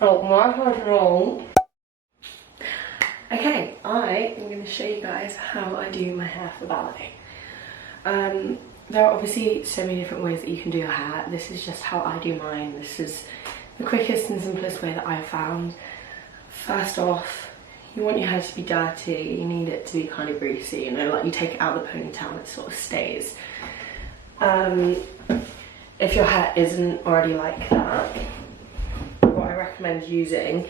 Oh, my hair's long. Okay, I am going to show you guys how I do my hair for ballet. There are obviously so many different ways that you can do your hair. This is just how I do mine. This is the quickest and simplest way that I've found. First off, you want your hair to be dirty, you need it to be kind of greasy, you know, like you take it out of the ponytail and it sort of stays. If your hair isn't already like that, what I recommend using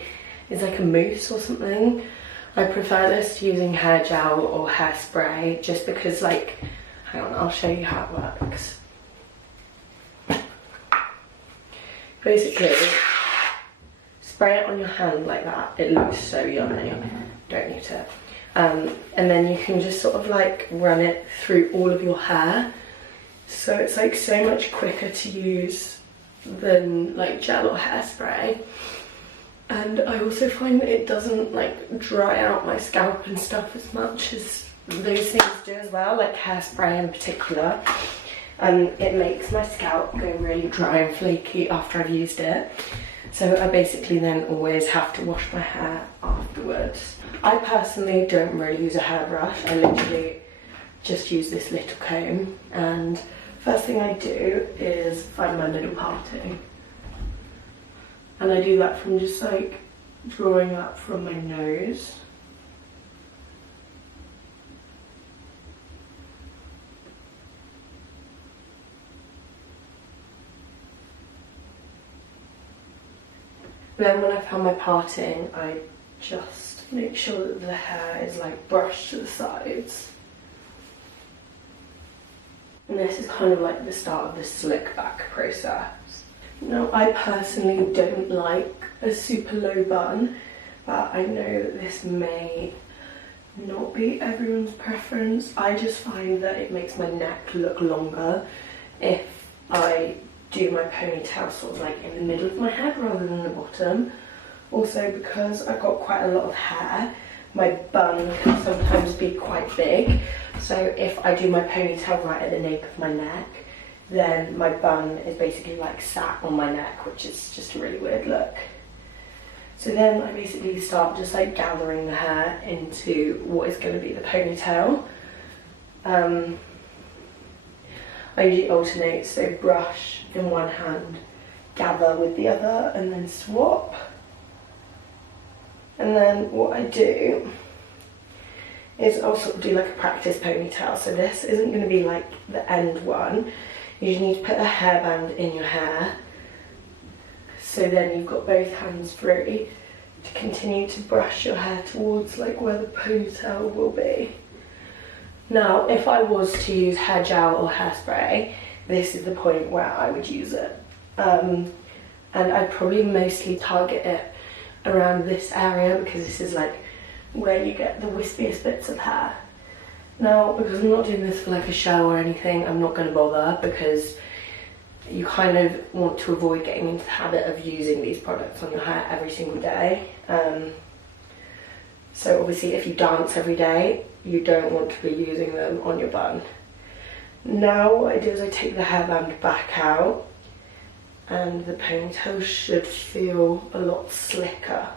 is like a mousse or something. I prefer this to using hair gel or hairspray just because, like, hang on, I'll show you how it works. Basically, spray it on your hand like that. It looks so yummy. Don't need it. And then you can just sort of like run it through all of your hair. So it's like so much quicker to use than like gel or hairspray. And I also find that it doesn't like dry out my scalp and stuff as much as those things do as well, like hairspray in particular. It makes my scalp go really dry and flaky after I've used it. So I basically then always have to wash my hair afterwards. I personally don't really use a hairbrush. I literally just use this little comb, and first thing I do is find my middle parting. And I do that from just like drawing up from my nose. Then when I found my parting, I just make sure that the hair is like brushed to the sides. And this is kind of like the start of the slick back process. Now, I personally don't like a super low bun, but I know that this may not be everyone's preference. I just find that it makes my neck look longer if I do my ponytail sort of like in the middle of my head rather than the bottom. Also, because I've got quite a lot of hair, my bun can sometimes be quite big. So if I do my ponytail right at the nape of my neck, then my bun is basically like sat on my neck, which is just a really weird look. So then I basically start just like gathering the hair into what is going to be the ponytail. I usually alternate, so brush in one hand, gather with the other, and then swap. And then what I do is I'll sort of do like a practice ponytail. So this isn't going to be like the end one. You just need to put a hairband in your hair. So then you've got both hands free to continue to brush your hair towards like where the ponytail will be. Now, if I was to use hair gel or hairspray, this is the point where I would use it. And I'd probably mostly target it around this area because this is like where you get the wispiest bits of hair. Now, because I'm not doing this for like a show or anything, I'm not going to bother because you kind of want to avoid getting into the habit of using these products on your hair every single day. So obviously if you dance every day, you don't want to be using them on your bun. Now what I do is I take the hairband back out and the ponytail should feel a lot slicker.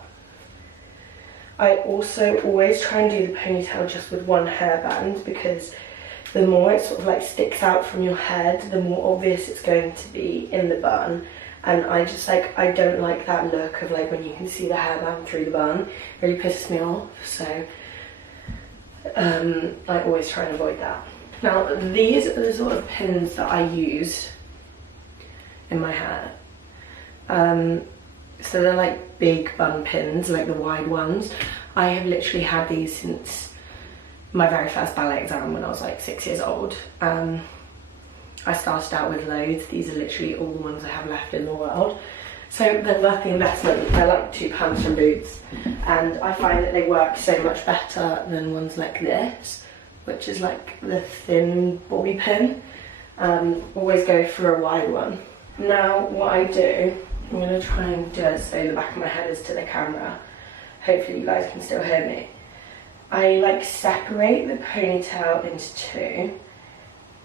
I also always try and do the ponytail just with one hairband because the more it sort of like sticks out from your head, the more obvious it's going to be in the bun. And I just like, I don't like that look of like when you can see the hairband through the bun. It really pisses me off, so I always try and avoid that. Now these are the sort of pins that I use in my hair. So they're like big bun pins, like the wide ones. I have literally had these since my very first ballet exam when I was like 6 years old. I started out with loads. These are literally all the ones I have left in the world. So they're worth the investment. They're like £2 from Boots. And I find that they work so much better than ones like this, which is like the thin bobby pin. Always go for a wide one. Now what I do, I'm going to try and do it so the back of my head is to the camera. Hopefully you guys can still hear me. I like separate the ponytail into two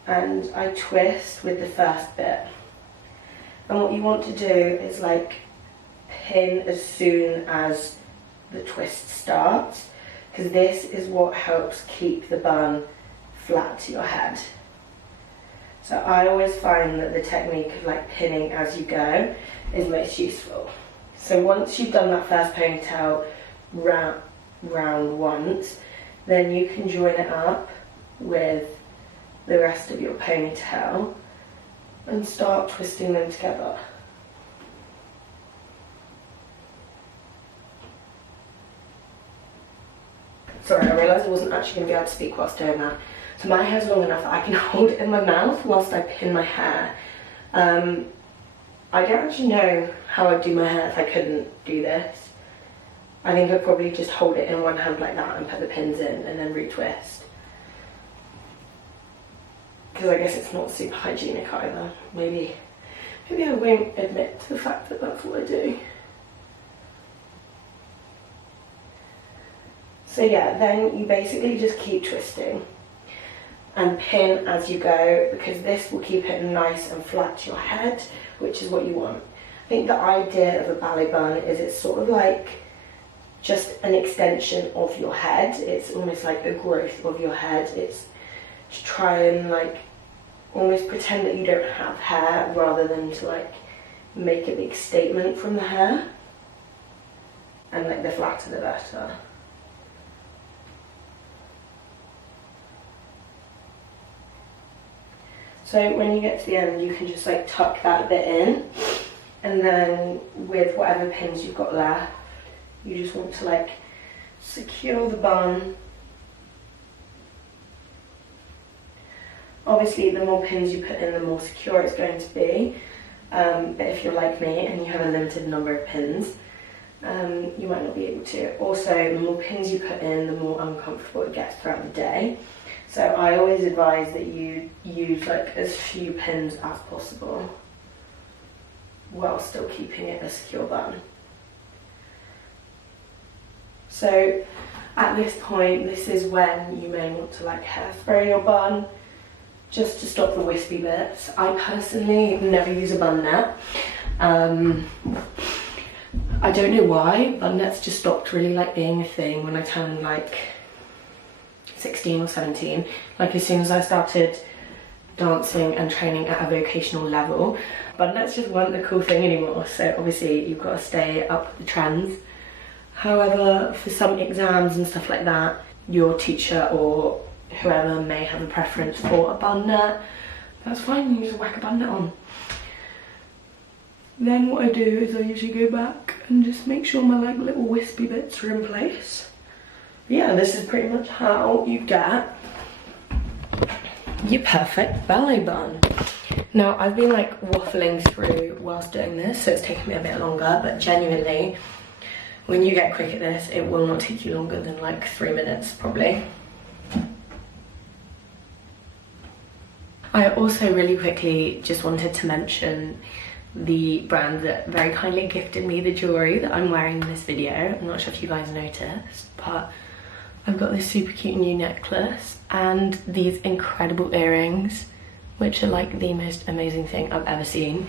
and I twist with the first bit. And what you want to do is like pin as soon as the twist starts, because this is what helps keep the bun flat to your head. So I always find that the technique of like pinning as you go is most useful. So once you've done that first ponytail round once, then you can join it up with the rest of your ponytail and start twisting them together. Sorry, I realised I wasn't actually going to be able to speak whilst doing that. So my hair's long enough that I can hold it in my mouth whilst I pin my hair. I don't actually know how I'd do my hair if I couldn't do this. I think I'd probably just hold it in one hand like that and put the pins in and then retwist. Because I guess it's not super hygienic either. Maybe I won't admit to the fact that that's what I do. So yeah, then you basically just keep twisting and pin as you go, because this will keep it nice and flat to your head, which is what you want. I think the idea of a ballet bun is it's sort of like just an extension of your head. It's almost like a growth of your head. It's to try and like almost pretend that you don't have hair, rather than to like make a big statement from the hair. And like the flatter the better. So when you get to the end, you can just like tuck that a bit in, and then with whatever pins you've got left, you just want to like secure the bun. Obviously the more pins you put in, the more secure it's going to be, but if you're like me and you have a limited number of pins, you might not be able to. Also, the more pins you put in, the more uncomfortable it gets throughout the day. So I always advise that you use like as few pins as possible while still keeping it a secure bun. So at this point, this is when you may want to like hairspray your bun just to stop the wispy bits. I personally never use a bun net. I don't know why, bun nets just stopped really like being a thing when I turned like 16 or 17. Like as soon as I started dancing and training at a vocational level, bun nets just weren't the cool thing anymore. So obviously you've got to stay up with the trends. However, for some exams and stuff like that, your teacher or whoever may have a preference for a bun net. That's fine, you just whack a bun net on. Then what I do is I usually go back and just make sure my like little wispy bits are in place. Yeah, this is pretty much how you get your perfect ballet bun. Now, I've been like waffling through whilst doing this, so it's taken me a bit longer, but genuinely, when you get quick at this, it will not take you longer than like 3 minutes, probably. I also really quickly just wanted to mention the brand that very kindly gifted me the jewellery that I'm wearing in this video. I'm not sure if you guys noticed, but I've got this super cute new necklace and these incredible earrings, which are like the most amazing thing I've ever seen.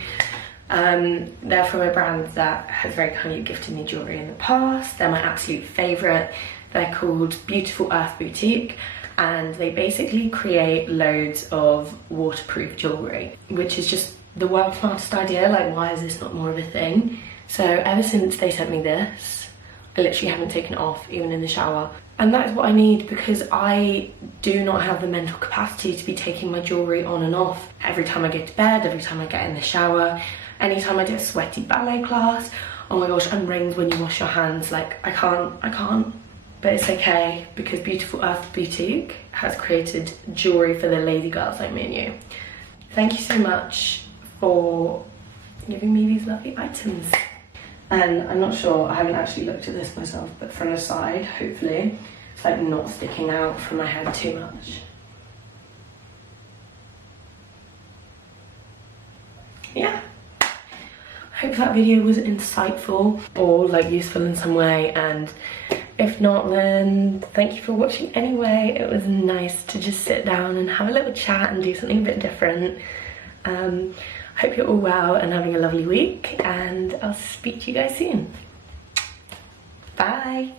They're from a brand that has very kindly gifted me jewellery in the past. They're my absolute favourite. They're called Beautiful Earth Boutique, and they basically create loads of waterproof jewellery, which is just the world's smartest idea. Like, why is this not more of a thing? So ever since they sent me this, I literally haven't taken it off, even in the shower. And that is what I need, because I do not have the mental capacity to be taking my jewellery on and off every time I go to bed, every time I get in the shower, anytime I do a sweaty ballet class. Oh my gosh, and rings when you wash your hands. Like, I can't. But it's okay, because Beautiful Earth Boutique has created jewellery for the lazy girls like me and you. Thank you so much for giving me these lovely items. And I'm not sure, I haven't actually looked at this myself, but from the side, hopefully, it's like not sticking out from my head too much. Yeah. I hope that video was insightful or like useful in some way, and if not, then thank you for watching anyway. It was nice to just sit down and have a little chat and do something a bit different. Hope you're all well and having a lovely week, and I'll speak to you guys soon. Bye.